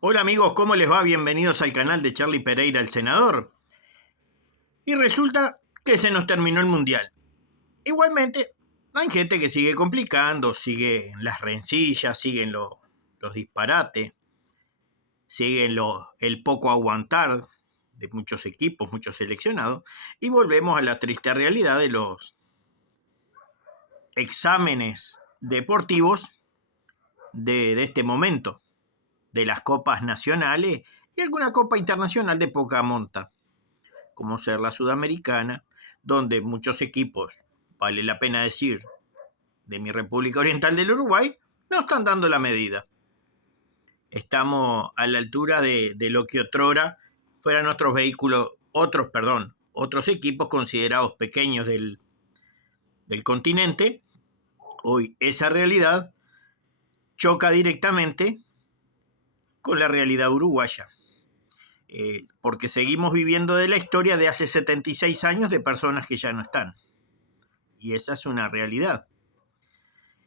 Hola amigos, ¿cómo les va? Bienvenidos al canal de Charlie Pereira, el senador. Y resulta que se nos terminó el mundial. Igualmente, hay gente que sigue complicando, siguen las rencillas, siguen los disparates, siguen el poco aguantar de muchos equipos, muchos seleccionados, y volvemos a la triste realidad de los exámenes deportivos de este momento, de las copas nacionales y alguna copa internacional de poca monta, como ser la sudamericana, donde muchos equipos, vale la pena decir, de mi República Oriental del Uruguay, no están dando la medida. Estamos a la altura de lo que otrora fueran otros equipos considerados pequeños del continente. Hoy esa realidad choca directamente con la realidad uruguaya. Porque seguimos viviendo de la historia de hace 76 años de personas que ya no están. Y esa es una realidad.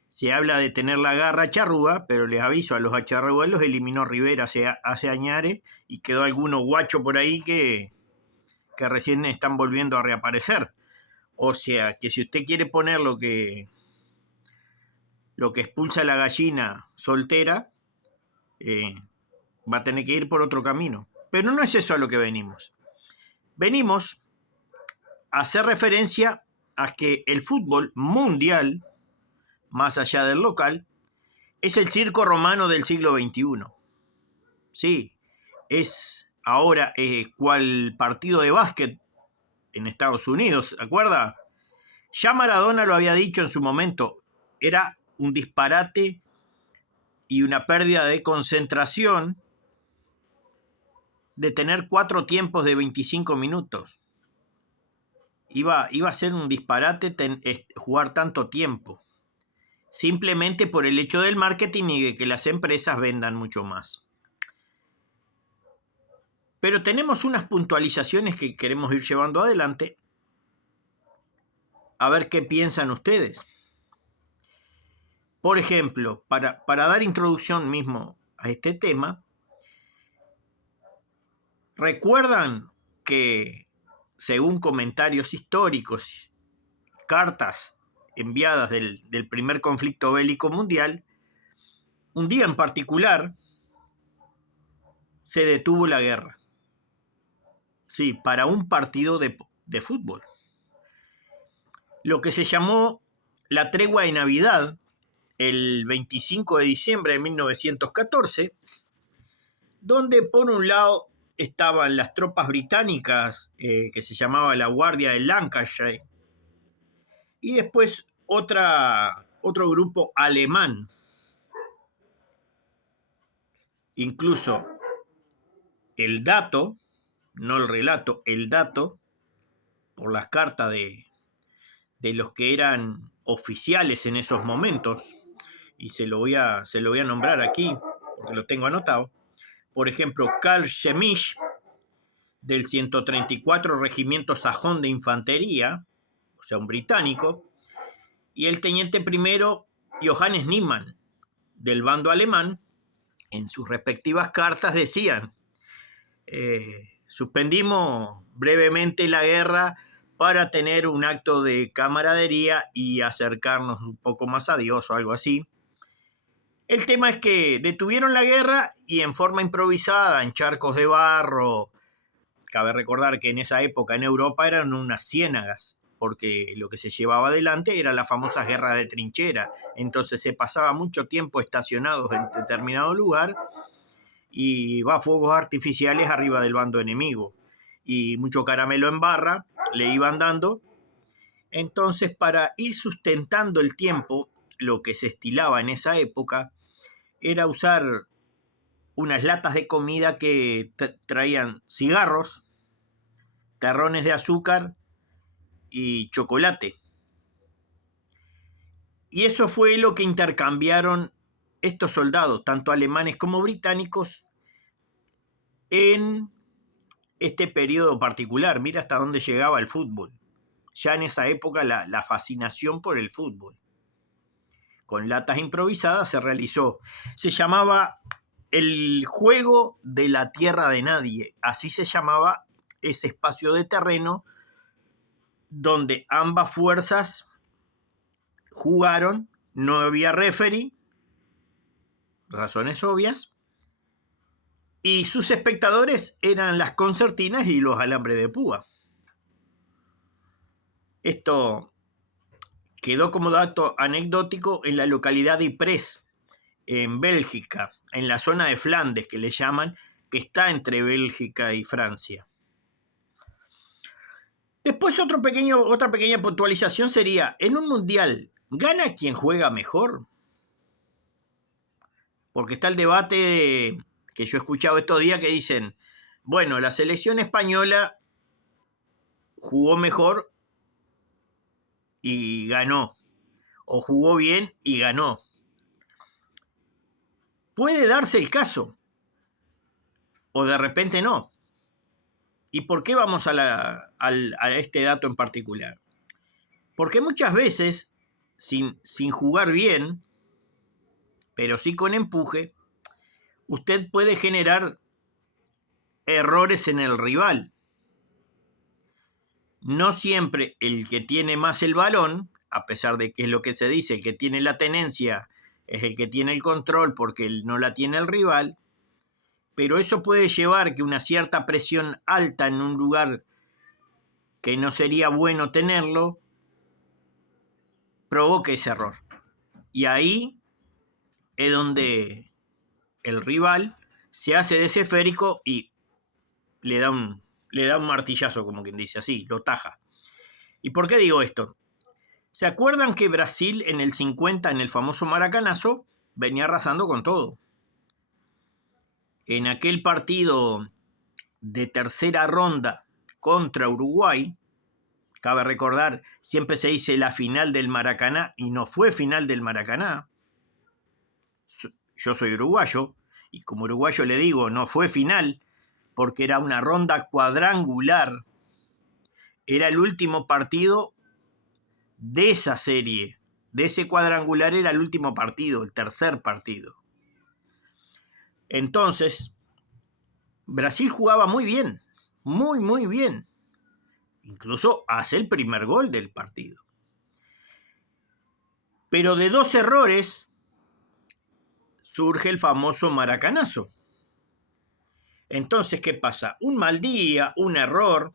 Se habla de tener la garra charrúa, pero les aviso, a los acharrúas los eliminó Rivera hace añares y quedó alguno guacho por ahí que recién están volviendo a reaparecer. O sea, que si usted quiere poner lo que expulsa la gallina soltera, va a tener que ir por otro camino. Pero no es eso a lo que venimos. Venimos a hacer referencia a que el fútbol mundial, más allá del local, es el circo romano del siglo XXI. Sí, es ahora cual partido de básquet en Estados Unidos, ¿se acuerda? Ya Maradona lo había dicho en su momento, era un disparate y una pérdida de concentración de tener 4 tiempos de 25 minutos. Iba a ser un disparate jugar tanto tiempo, simplemente por el hecho del marketing y de que las empresas vendan mucho más. Pero tenemos unas puntualizaciones que queremos ir llevando adelante, a ver qué piensan ustedes. Por ejemplo, para dar introducción mismo a este tema, ¿recuerdan que, según comentarios históricos, cartas enviadas del primer conflicto bélico mundial, un día en particular se detuvo la guerra? Sí, para un partido de fútbol. Lo que se llamó la tregua de Navidad, el 25 de diciembre de 1914, donde por un lado estaban las tropas británicas, que se llamaba la Guardia de Lancashire, y después otro grupo alemán. Incluso el dato, no el relato, el dato, por las cartas de los que eran oficiales en esos momentos, y se lo voy a nombrar aquí, porque lo tengo anotado. Por ejemplo, Karl Schemisch, del 134 Regimiento Sajón de Infantería, o sea, un británico, y el teniente primero Johannes Niemann, del bando alemán, en sus respectivas cartas decían: suspendimos brevemente la guerra para tener un acto de camaradería y acercarnos un poco más a Dios o algo así. El tema es que detuvieron la guerra y en forma improvisada, en charcos de barro. Cabe recordar que en esa época en Europa eran unas ciénagas, porque lo que se llevaba adelante era la famosa guerra de trinchera. Entonces se pasaba mucho tiempo estacionados en determinado lugar y fuegos artificiales arriba del bando enemigo. Y mucho caramelo en barra le iban dando. Entonces, para ir sustentando el tiempo, lo que se estilaba en esa época era usar unas latas de comida que traían cigarros, terrones de azúcar y chocolate. Y eso fue lo que intercambiaron estos soldados, tanto alemanes como británicos, en este periodo particular. Mira hasta dónde llegaba el fútbol. Ya en esa época la fascinación por el fútbol. Con latas improvisadas se realizó. Se llamaba el juego de la tierra de nadie, así se llamaba ese espacio de terreno donde ambas fuerzas jugaron, no había referee, razones obvias, y sus espectadores eran las concertinas y los alambres de púa. Esto quedó como dato anecdótico en la localidad de Ypres, en Bélgica, en la zona de Flandes, que le llaman, que está entre Bélgica y Francia. Después otra pequeña puntualización sería, en un mundial, ¿gana quien juega mejor? Porque está el debate que yo he escuchado estos días que dicen, bueno, la selección española jugó mejor y ganó, o jugó bien y ganó. Puede darse el caso, o de repente no. ¿Y por qué vamos a este dato en particular? Porque muchas veces, sin jugar bien, pero sí con empuje, usted puede generar errores en el rival. No siempre el que tiene más el balón, a pesar de que es lo que se dice, el que tiene la tenencia es el que tiene el control porque no la tiene el rival, pero eso puede llevar que una cierta presión alta en un lugar que no sería bueno tenerlo, provoque ese error. Y ahí es donde el rival se hace de ese esférico y le da un martillazo, como quien dice, así, lo taja. ¿Y por qué digo esto? ¿Se acuerdan que Brasil en el 50, en el famoso Maracanazo, venía arrasando con todo? En aquel partido de tercera ronda contra Uruguay, cabe recordar, siempre se dice la final del Maracaná y no fue final del Maracaná. Yo soy uruguayo y como uruguayo le digo, no fue final porque era una ronda cuadrangular. Era el último partido de esa serie, de ese cuadrangular era el último partido, el tercer partido. Entonces, Brasil jugaba muy bien, muy bien. Incluso hace el primer gol del partido. Pero de dos errores surge el famoso maracanazo. Entonces, ¿qué pasa? Un mal día, un error,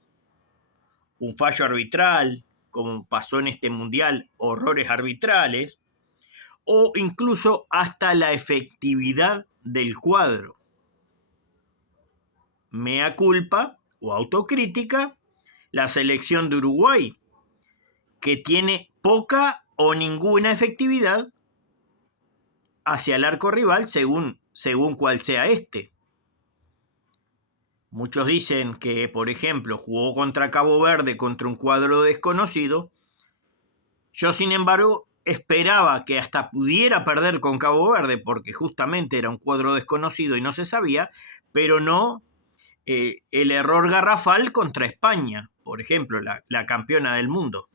un fallo arbitral, como pasó en este mundial, horrores arbitrales, o incluso hasta la efectividad del cuadro. Mea culpa o autocrítica, la selección de Uruguay, que tiene poca o ninguna efectividad hacia el arco rival según cual sea este. Muchos dicen que, por ejemplo, jugó contra Cabo Verde contra un cuadro desconocido. Yo, sin embargo, esperaba que hasta pudiera perder con Cabo Verde porque justamente era un cuadro desconocido y no se sabía, pero no el error garrafal contra España, por ejemplo, la campeona del mundo,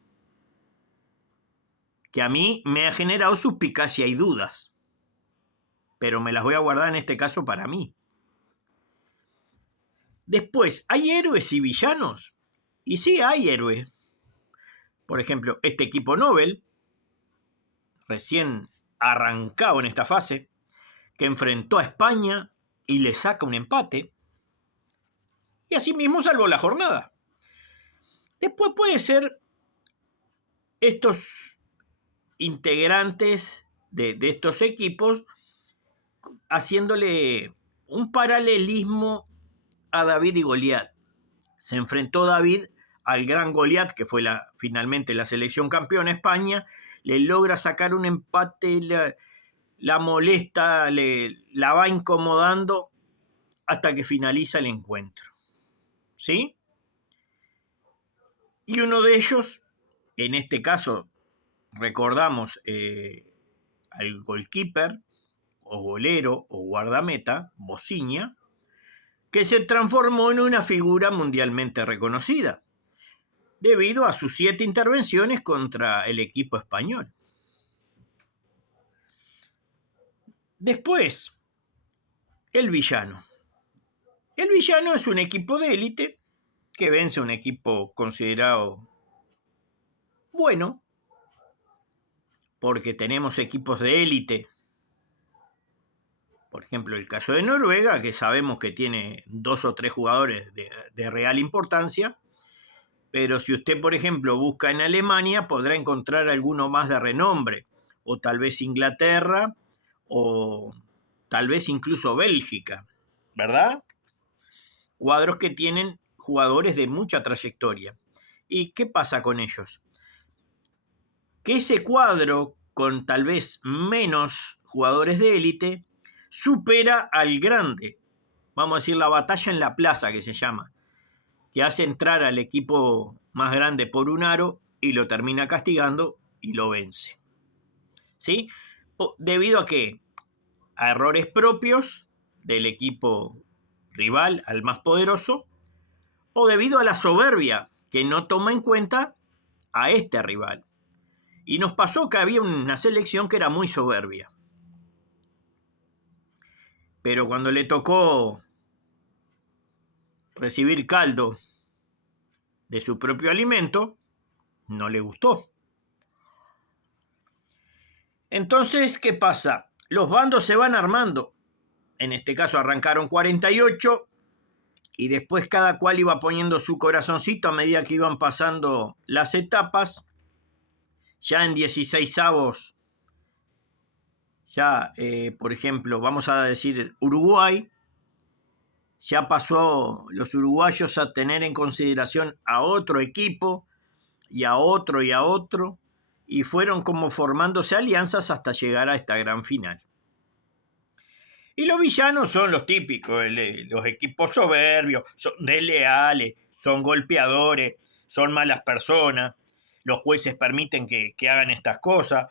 que a mí me ha generado suspicacia y dudas, pero me las voy a guardar en este caso para mí. Después, ¿hay héroes y villanos? Y sí, hay héroes. Por ejemplo, este equipo Nobel, recién arrancado en esta fase, que enfrentó a España y le saca un empate, y así mismo salvó la jornada. Después puede ser estos integrantes de estos equipos haciéndole un paralelismo a David y Goliat. Se enfrentó David al gran Goliat, que fue finalmente la selección campeona España, le logra sacar un empate, la molesta, la va incomodando hasta que finaliza el encuentro. ¿Sí? Y uno de ellos, en este caso, recordamos al goalkeeper, o golero, o guardameta, Bociña, que se transformó en una figura mundialmente reconocida, debido a sus 7 intervenciones contra el equipo español. Después, el villano. El villano es un equipo de élite que vence a un equipo considerado bueno, porque tenemos equipos de élite. Por ejemplo, el caso de Noruega, que sabemos que tiene 2 o 3 jugadores de real importancia, pero si usted, por ejemplo, busca en Alemania, podrá encontrar alguno más de renombre, o tal vez Inglaterra, o tal vez incluso Bélgica, ¿verdad? Cuadros que tienen jugadores de mucha trayectoria. ¿Y qué pasa con ellos? Que ese cuadro, con tal vez menos jugadores de élite, supera al grande. Vamos a decir la batalla en la plaza, que se llama, que hace entrar al equipo más grande por un aro y lo termina castigando y lo vence. ¿Sí? ¿Debido a qué? A errores propios del equipo rival, al más poderoso, o debido a la soberbia, que no toma en cuenta a este rival. Y nos pasó que había una selección que era muy soberbia. Pero cuando le tocó recibir caldo de su propio alimento, no le gustó. Entonces, ¿qué pasa? Los bandos se van armando. En este caso arrancaron 48 y después cada cual iba poniendo su corazoncito a medida que iban pasando las etapas. Ya en 16avos, ya por ejemplo, vamos a decir Uruguay, ya pasó los uruguayos a tener en consideración a otro equipo y a otro y a otro, y fueron como formándose alianzas hasta llegar a esta gran final. Y los villanos son los típicos, los equipos soberbios, son desleales, son golpeadores, son malas personas, los jueces permiten que hagan estas cosas,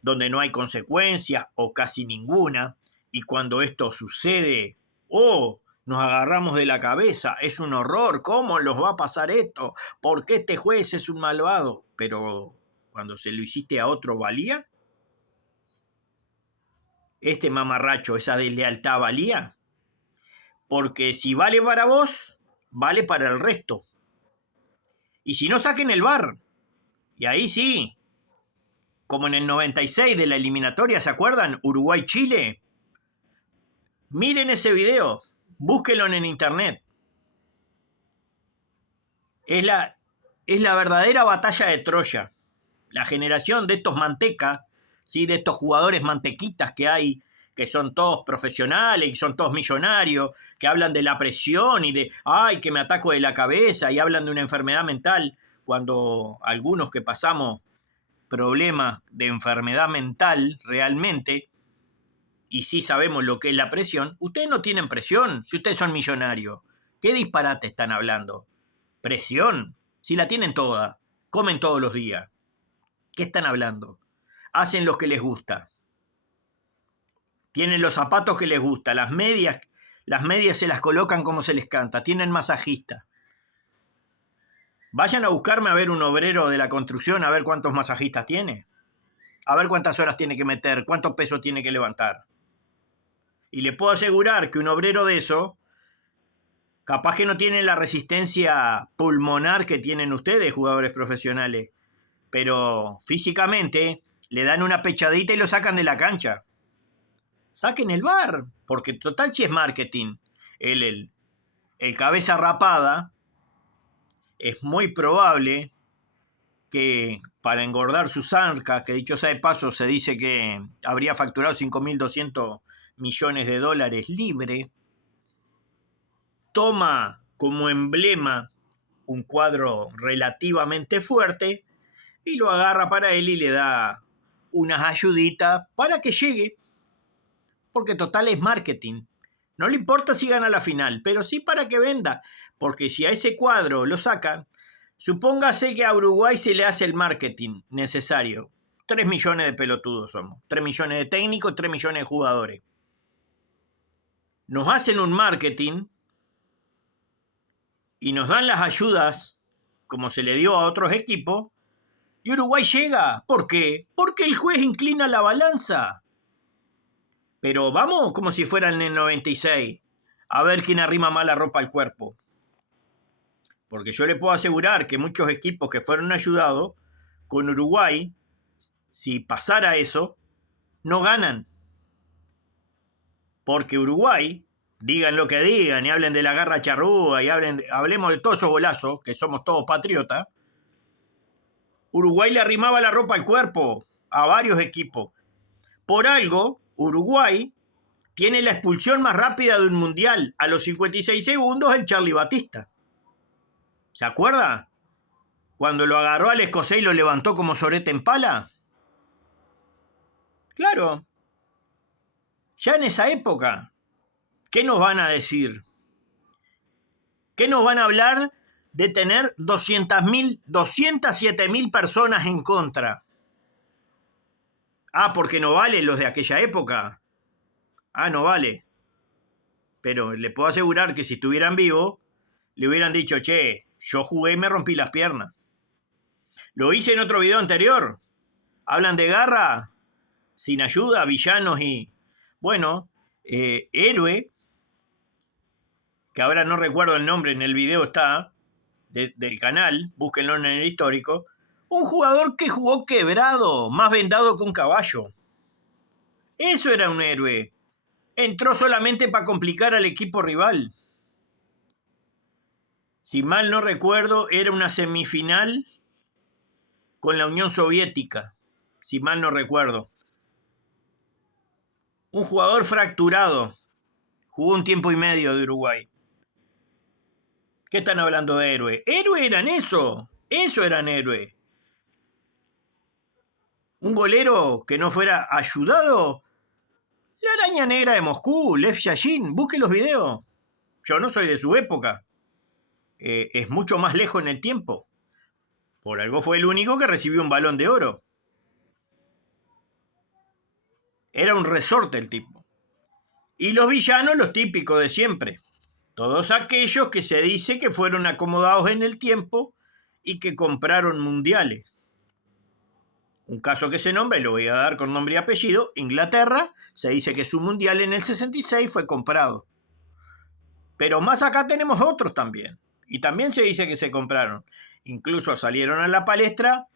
donde no hay consecuencias o casi ninguna, y cuando esto sucede, nos agarramos de la cabeza, es un horror, ¿cómo los va a pasar esto? ¿Por qué este juez es un malvado? Pero cuando se lo hiciste a otro, ¿valía? ¿Este mamarracho, esa deslealtad valía? Porque si vale para vos, vale para el resto. Y si no, saquen el VAR. Y ahí sí, como en el 96 de la eliminatoria, ¿se acuerdan? Uruguay-Chile. Miren ese video, búsquenlo en internet. Es la verdadera batalla de Troya. La generación de estos mantecas, ¿sí? De estos jugadores mantequitas que hay, que son todos profesionales y son todos millonarios, que hablan de la presión y de, ay, que me ataco de la cabeza, y hablan de una enfermedad mental, cuando algunos que pasamos problemas de enfermedad mental realmente, y sí sabemos lo que es la presión, ustedes no tienen presión si ustedes son millonarios. ¿Qué disparate están hablando? ¿Presión? Si la tienen toda, comen todos los días. ¿Qué están hablando? Hacen lo que les gusta. Tienen los zapatos que les gusta, las medias se las colocan como se les canta, tienen masajista. Vayan a buscarme a ver un obrero de la construcción, a ver cuántos masajistas tiene, a ver cuántas horas tiene que meter, cuántos pesos tiene que levantar. Y le puedo asegurar que un obrero de eso, capaz que no tiene la resistencia pulmonar que tienen ustedes, jugadores profesionales, pero físicamente le dan una pechadita y lo sacan de la cancha. Saquen el VAR, porque total si es marketing. El cabeza rapada es muy probable que para engordar sus ancas, que dicho sea de paso se dice que habría facturado 5.200 millones de dólares libre, toma como emblema un cuadro relativamente fuerte y lo agarra para él y le da unas ayuditas para que llegue, porque total es marketing. No le importa si gana la final, pero sí para que venda, porque si a ese cuadro lo sacan, supóngase que a Uruguay se le hace el marketing necesario. 3 millones de pelotudos somos, 3 millones de técnicos, 3 millones de jugadores. Nos hacen un marketing y nos dan las ayudas, como se le dio a otros equipos, y Uruguay llega. ¿Por qué? Porque el juez inclina la balanza. Pero vamos como si fuera en el 96, a ver quién arrima más la ropa al cuerpo. Porque yo le puedo asegurar que muchos equipos que fueron ayudados con Uruguay, si pasara eso, no ganan. Porque Uruguay, digan lo que digan y hablen de la garra charrúa y hablemos de todos esos golazos, que somos todos patriotas, Uruguay le arrimaba la ropa al cuerpo a varios equipos. Por algo, Uruguay tiene la expulsión más rápida de un mundial. A los 56 segundos el Charly Batista. ¿Se acuerda? Cuando lo agarró al escocés y lo levantó como sorete en pala. Claro. Ya en esa época, ¿qué nos van a decir? ¿Qué nos van a hablar de tener 207.000 personas en contra? Ah, porque no vale los de aquella época. Ah, no vale. Pero le puedo asegurar que si estuvieran vivos, le hubieran dicho, che, yo jugué y me rompí las piernas. Lo hice en otro video anterior. Hablan de garra, sin ayuda, villanos y... Bueno, héroe, que ahora no recuerdo el nombre, en el video está, del canal, búsquenlo en el histórico, un jugador que jugó quebrado, más vendado que un caballo. Eso era un héroe. Entró solamente para complicar al equipo rival. Si mal no recuerdo, era una semifinal con la Unión Soviética. Si mal no recuerdo. Un jugador fracturado. Jugó un tiempo y medio de Uruguay. ¿Qué están hablando de héroe? Héroe eran eso. Eso eran héroe. Un golero que no fuera ayudado. La araña negra de Moscú, Lev Yashin. Busque los videos. Yo no soy de su época. Es mucho más lejos en el tiempo. Por algo fue el único que recibió un Balón de Oro. Era un resorte el tipo. Y los villanos, los típicos de siempre. Todos aquellos que se dice que fueron acomodados en el tiempo y que compraron mundiales. Un caso que se nombra, y lo voy a dar con nombre y apellido, Inglaterra, se dice que su mundial en el 66 fue comprado. Pero más acá tenemos otros también. Y también se dice que se compraron. Incluso salieron a la palestra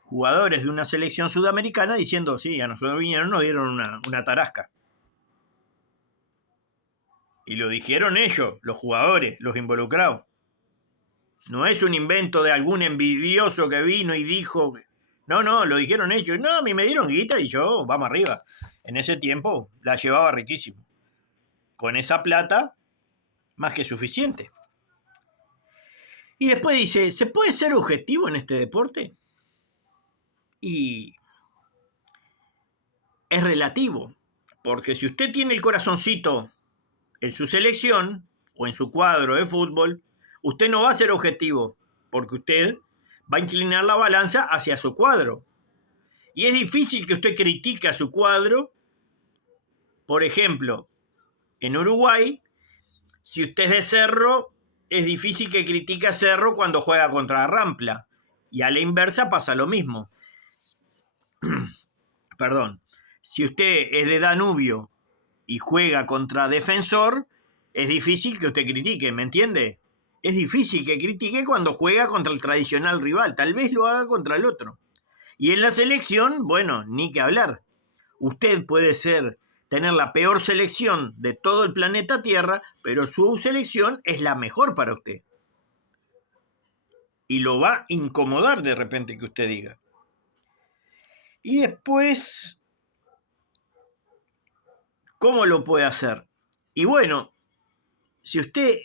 jugadores de una selección sudamericana diciendo, sí, a nosotros vinieron, nos dieron una tarasca. Y lo dijeron ellos, los jugadores, los involucrados. No es un invento de algún envidioso que vino y dijo... No, lo dijeron ellos. No, a mí me dieron guita y yo, vamos arriba. En ese tiempo la llevaba riquísimo. Con esa plata, más que suficiente. Y después dice, ¿se puede ser objetivo en este deporte? Y es relativo. Porque si usted tiene el corazoncito en su selección o en su cuadro de fútbol, usted no va a ser objetivo. Porque usted va a inclinar la balanza hacia su cuadro. Y es difícil que usted critique a su cuadro. Por ejemplo, en Uruguay, si usted es de Cerro, es difícil que critique a Cerro cuando juega contra Rampla. Y a la inversa pasa lo mismo. Perdón. Si usted es de Danubio y juega contra Defensor, es difícil que usted critique, ¿me entiende? Es difícil que critique cuando juega contra el tradicional rival. Tal vez lo haga contra el otro. Y en la selección, bueno, ni que hablar. Usted puede tener la peor selección de todo el planeta Tierra, pero su selección es la mejor para usted. Y lo va a incomodar de repente que usted diga. Y después, ¿cómo lo puede hacer? Y bueno, si usted...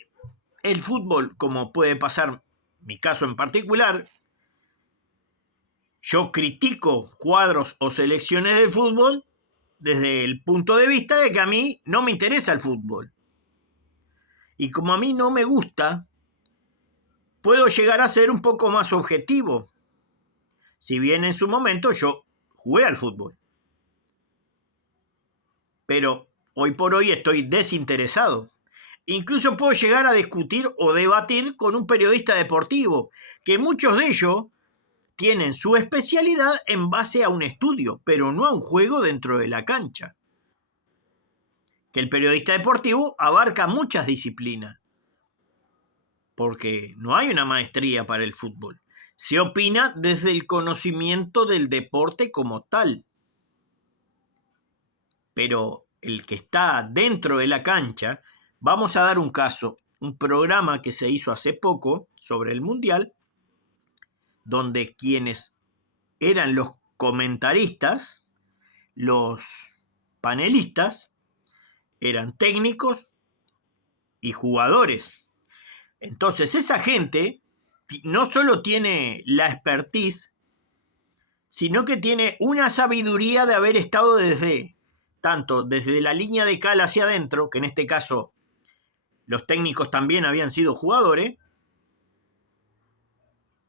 El fútbol, como puede pasar mi caso en particular, yo critico cuadros o selecciones de fútbol desde el punto de vista de que a mí no me interesa el fútbol. Y como a mí no me gusta, puedo llegar a ser un poco más objetivo. Si bien en su momento yo jugué al fútbol. Pero hoy por hoy estoy desinteresado. Incluso puedo llegar a discutir o debatir con un periodista deportivo, que muchos de ellos tienen su especialidad en base a un estudio, pero no a un juego dentro de la cancha. que el periodista deportivo abarca muchas disciplinas, porque no hay una maestría para el fútbol. Se opina desde el conocimiento del deporte como tal. Pero el que está dentro de la cancha, vamos a dar un caso, un programa que se hizo hace poco sobre el Mundial, donde quienes eran los comentaristas, los panelistas, eran técnicos y jugadores. Entonces esa gente no solo tiene la expertise, sino que tiene una sabiduría de haber estado tanto desde la línea de cal hacia adentro, que en este caso los técnicos también habían sido jugadores,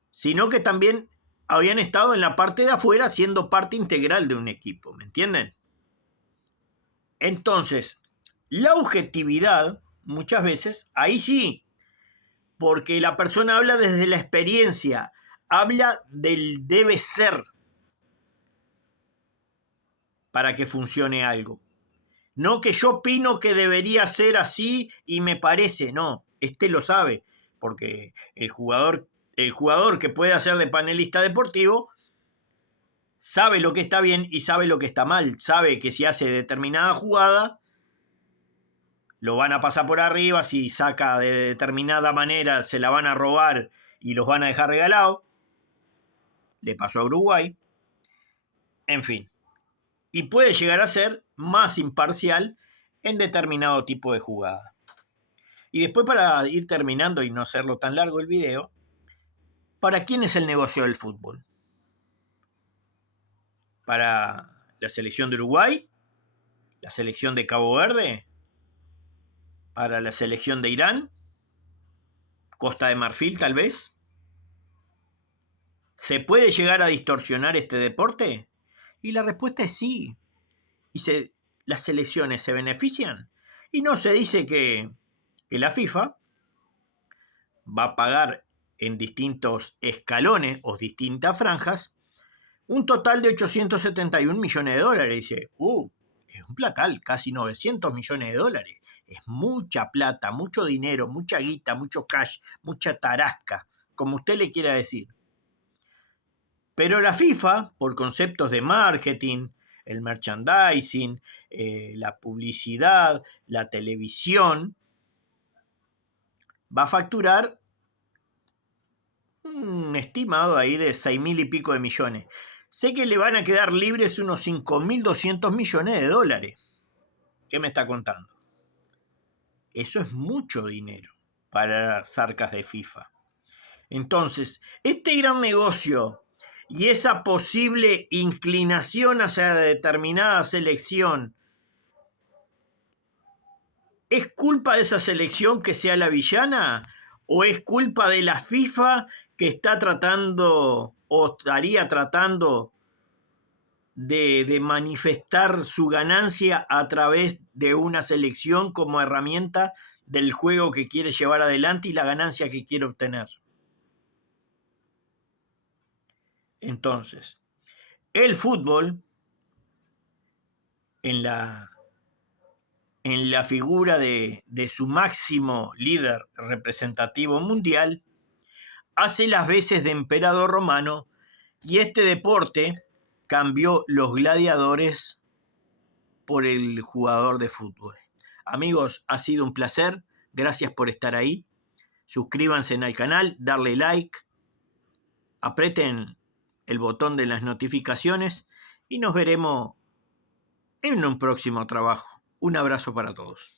sino que también habían estado en la parte de afuera siendo parte integral de un equipo, ¿me entienden? Entonces, la objetividad, muchas veces, ahí sí, porque la persona habla desde la experiencia, habla del debe ser para que funcione algo. No que yo opino que debería ser así y me parece, no, lo sabe, porque el jugador que puede hacer de panelista deportivo sabe lo que está bien y sabe lo que está mal, sabe que si hace determinada jugada lo van a pasar por arriba, si saca de determinada manera se la van a robar y los van a dejar regalados. Le pasó a Uruguay. En fin. Y puede llegar a ser más imparcial en determinado tipo de jugada. Y después, para ir terminando y no hacerlo tan largo el video, ¿para quién es el negocio del fútbol? ¿Para la selección de Uruguay? ¿La selección de Cabo Verde? ¿Para la selección de Irán? ¿Costa de Marfil tal vez? ¿Se puede llegar a distorsionar este deporte? Y la respuesta es sí. ¿Y las selecciones se benefician? Y no, se dice que la FIFA va a pagar en distintos escalones o distintas franjas un total de 871 millones de dólares. Dice, es un platal, casi 900 millones de dólares. Es mucha plata, mucho dinero, mucha guita, mucho cash, mucha tarasca, como usted le quiera decir. Pero la FIFA, por conceptos de marketing, el merchandising, la publicidad, la televisión, va a facturar un estimado ahí de 6.000 y pico de millones. Sé que le van a quedar libres unos 5.200 millones de dólares. ¿Qué me está contando? Eso es mucho dinero para las arcas de FIFA. Entonces, este gran negocio y esa posible inclinación hacia determinada selección, ¿es culpa de esa selección que sea la villana? ¿O es culpa de la FIFA que está tratando o estaría tratando de manifestar su ganancia a través de una selección como herramienta del juego que quiere llevar adelante y la ganancia que quiere obtener? Entonces, el fútbol, en la figura de su máximo líder representativo mundial, hace las veces de emperador romano, y este deporte cambió los gladiadores por el jugador de fútbol. Amigos, ha sido un placer. Gracias por estar ahí. Suscríbanse al canal, darle like, aprieten el botón de las notificaciones y nos veremos en un próximo trabajo. Un abrazo para todos.